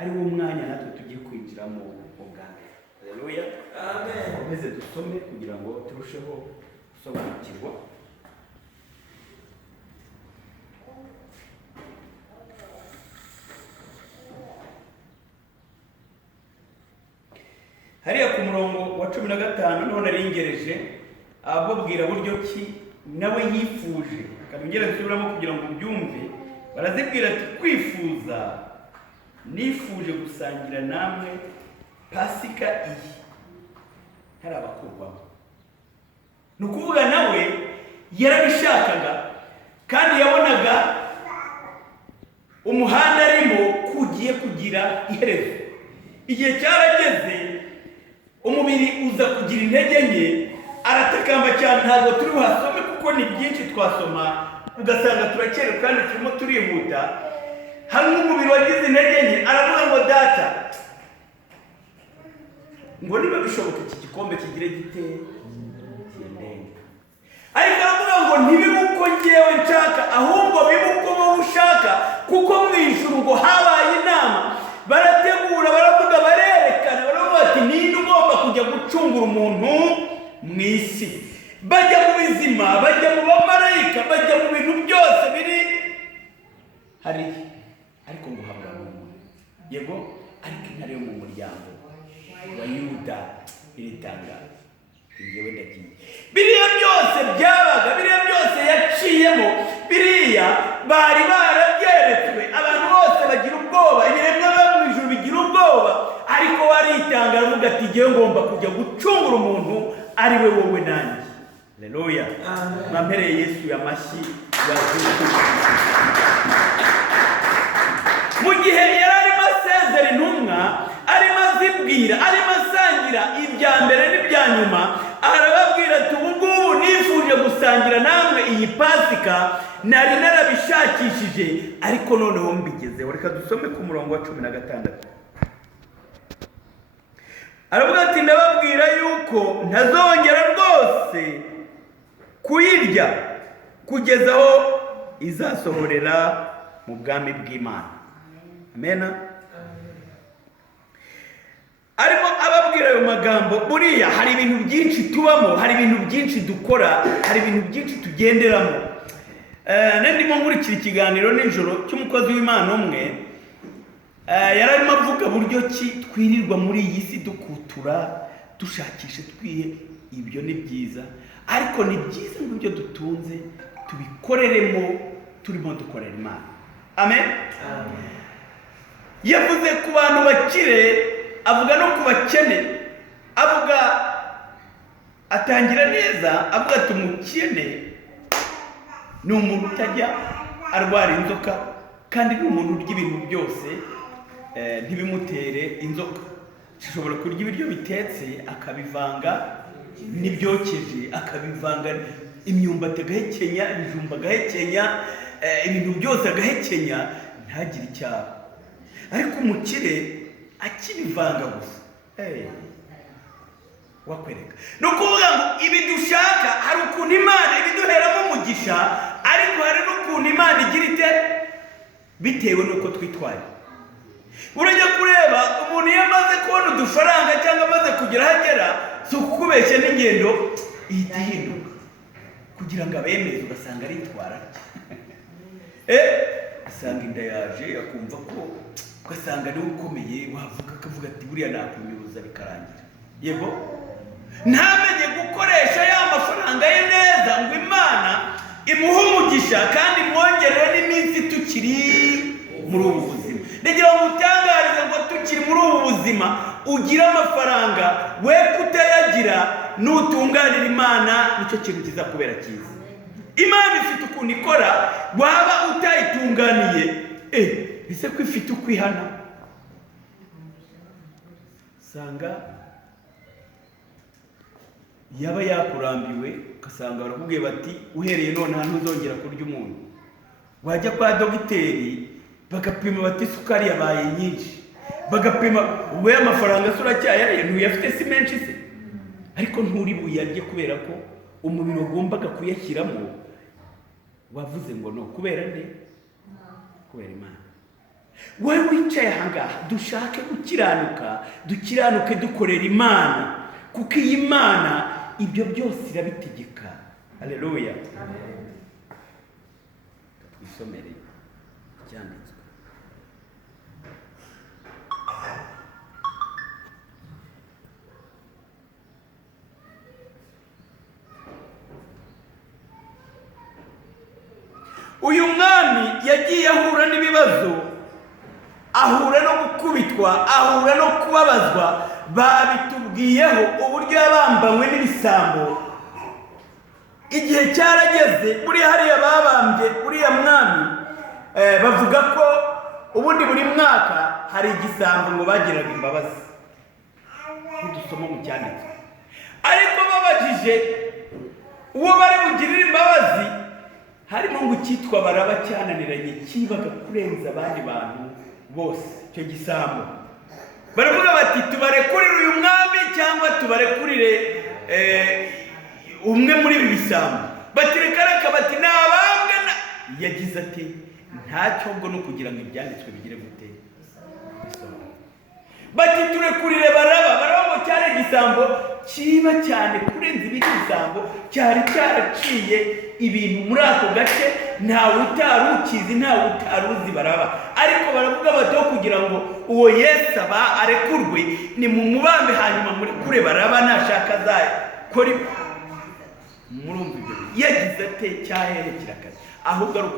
ari wo mwanya natwe tugiye kwinjiramo ubwami. Haleluya, amen. Komeze dusome kugira ngo turusheho gusobanukirwa. Hariya ku murongo wa 15 none aringereje ababwira buryo ki nawe yifuje, kabingera nsubiramo kugira ngo ubyumve. Barazibwira ati kwifuza nifuje gusangira namwe Pasika iyi hari abakurwaho. Ni ukuvuga nawe yarabishakaga kandi yabonaga umuhanda arimo kugiye kugira iherezo. Igihe cyarageze umubiri uza kugira intege nke, aratakamba cyane. Ntabwo turi buhasome kuko ni byinshi twasoma ugasanga turakera kandi turimo turihuta. Hamwe umubiri wagize intege nke aravuga ngo data, ngo niba bishoboka iki gikombe kigire gite kindenga. Ariko aravuga ngo ntibibe uko ngewe nshaka, ahubwo bibe uko wowe ushaka, kuko mu ijuru ngo habaye inama. Barategura, baravuga, barerekana, baravuga ati ninde ugomba kujya gucungura umuntu mu isi. Bajya mu bizima, bajya mu bamarayika, bajya mu bintu byose biri hari. Ariko ngo habura umuntu. Yego, ariko intare yo mu muryango wa Yuda iritangaza. Ngewe ndagiye. Biriya byose byabaga, biriya byose yaciyemo, biriya bari barabyeretswe. Abantu bose bagira ubwoba, ibiremwa byo mu ijuru bigira ubwoba, ariko baritanga aravuga ati ngewe ngomba kujya gucungura umuntu ari we wowe nanjye. Haleluya, mwampereye Yesu amashyi yazuku. Mu gihe yari arimo asezera intumwa, arimo azibwira, arimo asangira ibya mbere n'ibya nyuma, arababwira ati ubu ngubu nifuje gusangira namwe iyi Pasika, nari narabishakishije ariko noneho mbigezeho. Reka dusome ku murongo wa 16. Aravuga ati ndababwira yuko ntazongera rwose kuyirya kugeza aho izasohorera mu bwami bw'Imana. Amen. Arimo ababwira ayo magambo. Buriya hari ibintu byinshi tubamo, hari ibintu byinshi dukora, hari ibintu byinshi tugenderamo. Ndimo nkurikira ikiganiro nijoro cy'umukozi w'Imana umwe, yararimo avuga buryo ki twirirwa muri iyi si dukutura dushakisha twihe. Ibyo ni byiza, ariko ni byiza ngo ibyo dutunze tubikoreremo turimo dukorera Imana. Amen. Yavuze ku bantu bakire, avuga no ku bakene, avuga atangira neza, avuga ati umukene ni umuntu utajya arwara inzoka, kandi ni umuntu urya ibintu byose ntibimutere inzoka. Ashobora kurya ibiryo bitetse akabivanga n'ibyokeje, akabivanga imyumbati agahekenya, ibijumba agahekenya, ibintu byose agahekenya, ntagire icyaha. Ariko umukire akibivanga gusa, wakwereka. No kuvuga ngo ibi dushaka, hari ukuntu Imana ibiduheramo umugisha, ariko hari n'ukuntu Imana igira ite bitewe n'uko twitwaye. Urajya kureba umuntu iyo amaze kubona udufaranga cyangwa amaze kugira ahagera, si ukukubeshya n'ingendo ihita ihinduka kugira ngo abemeze, ugasanga aritwara asanga inda yaje, akumva ko, ugasanga niwe ukomeye, wavuga akavuga ati buriya nakumibuza bikarangira. Yego, ntamenye gukoresha ya mafaranga ye neza ngo Imana imuhe umugisha kandi imwongerere n'iminsi tukiri muri ubu buzima. Ndagira ngo utangarize ngo tukiri muri ubu buzima ugira amafaranga, we kutayagira nutunganira Imana nicyo kintu kizakubera cyiza. Imana ifite ukuntu ikora, waba utayitunganiye ese ko ifite ukwihana. Sanga yaba yakurambiwe, ugasanga barakubwiye bati uhereye none hano uzongera kurya umuntu. Wajya kwa dogiteri bagapima bati isukari yabaye nyinshi, bagapima we amafaranga se uracyayariye, ntuyafite si menshi se, ariko nturi buyarye kubera ko umubiri wagombaga kuyashyiramo wavuze ngo no. Kubera nde? Kubera Imana. wowe wicaye ahangaha dushake gukiranuka, dukiranuke dukorera Imana, kuko iyi Mana ibyo byose irabitegeka. Haleluya. Twisomere icyanditswe. Uyu mwami yagiye ahura n'ibibazo, ahura no gukubitwa, ahura no kubabazwa. Babitubwiyeho uburyo yabambanywe n'ibisambo. Igihe cyarageze muri hariya babambye uriya mwami, bavuga ko ubundi buri mwaka hari igisambo ngo bagiraga imbabazi, dusoma mu cyanditswe. Ariko babajije uwo bari bugirire imbabazi, harimo ngo icyitwa Baraba cyananiranye, kibaga kurenza abandi bantu bose. Icyo gisambo baravuga bati tubarekurire uyu mwami cyangwa tubarekurire umwe muri ibi bisambo. Batirekareka bati nabambwe. Yagize ati ntacyo ngo no kugira ngo ibyanditswe bigire gute. Bati turekurire Baraba. Baraba ngo cyari igisambo kiba cyane kurenza ibindi bisambo, cyari cyaraciye ibintu muri ako gace, ntawe utari ukizi, ntawe utari uzi Baraba. Ariko baravuga bati kugira ngo uwo Yesu arekurwe, ni mu mubambe hanyuma muri kure Baraba nashaka azakora. Murumva ibyo yagize ate cyahehe kirakaze ahubwo ari